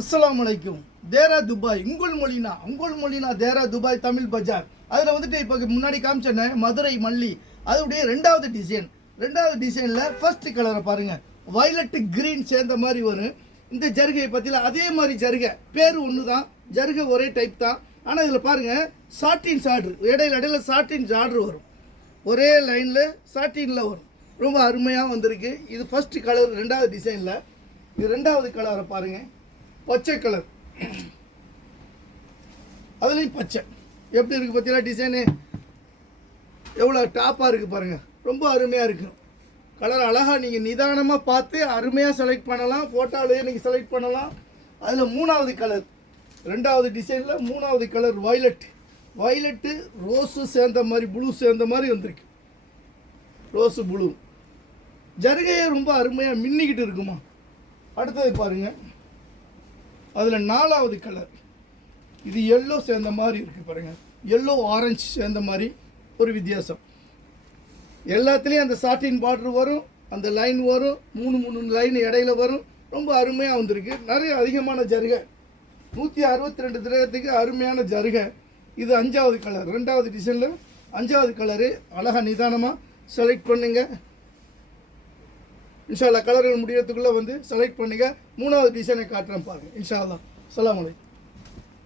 அஸ்ஸலாமு அலைக்கும். தேரா துபாய் உங்கள் மொழினா தேரா துபாய் தமிழ் பஜார். அதில் வந்துட்டு இப்போ முன்னாடி காமிச்சேன்னே மதுரை மல்லி, அதோடைய ரெண்டாவது டிசைனில் ஃபர்ஸ்ட் கலரை பாருங்கள், வயலட்டு க்ரீன் சேர்ந்த மாதிரி வரும். இந்த ஜருகையை பற்றியில் அதே மாதிரி ஜருகை பேர் ஒன்று தான், ஜருகை ஒரே டைப் தான். ஆனால் இதில் பாருங்கள் சாட்டின்ஸ் ஆர்டர், இடையில சாட்டின்ஸ் ஆர்டர் வரும், ஒரே லைனில் சாட்டினில் வரும். ரொம்ப அருமையாக வந்திருக்கு. இது ஃபர்ஸ்ட் கலர் ரெண்டாவது டிசைனில். இது ரெண்டாவது கலரை பாருங்கள், பச்சை கலர், அதுலேயும் பச்சை எப்படி இருக்குது பார்த்தீங்களா? டிசைனு எவ்வளோ டாப்பாக இருக்குது பாருங்கள், ரொம்ப அருமையாக இருக்குது. கலர் அழகாக நீங்கள் நிதானமாக பார்த்து அருமையாக செலக்ட் பண்ணலாம், ஃபோட்டோவிலேயே நீங்கள் செலக்ட் பண்ணலாம். அதில் மூணாவது கலர், ரெண்டாவது டிசைனில் மூணாவது கலர் வயலட்டு ரோஸு சேர்ந்த மாதிரி, ப்ளூ சேர்ந்த மாதிரி வந்திருக்கு. ரோஸு ப்ளூ ஜருகையே ரொம்ப அருமையாக மின்னிக்கிட்டு இருக்குமா. அடுத்தது பாருங்கள், அதில் நாலாவது கலர், இது எல்லோ சேர்ந்த மாதிரி இருக்குது பாருங்கள், எல்லோ ஆரஞ்சு சேர்ந்த மாதிரி ஒரு வித்தியாசம். எல்லாத்துலேயும் அந்த சாட்டின் பார்டர் வரும், அந்த லைன் வரும், மூணு லைன் இடையில வரும். ரொம்ப அருமையாக வந்திருக்கு. நிறைய அதிகமான ஜருகை, 162 திரகத்துக்கு அருமையான ஜருகை. இது அஞ்சாவது கலர், ரெண்டாவது டிசைனில் அஞ்சாவது கலரு. அழகாக நிதானமாக செலக்ட் பண்ணுங்க. இன்ஷா அல்லாஹ் கலர்கள் முடியறதுக்குள்ளே வந்து செலக்ட் பண்ணுங்கள். மூணாவது டிசைனை காட்டுறேன் பாருங்கள். இன்ஷா அல்லாஹ். அஸ்ஸலாமு அலைக்கும்.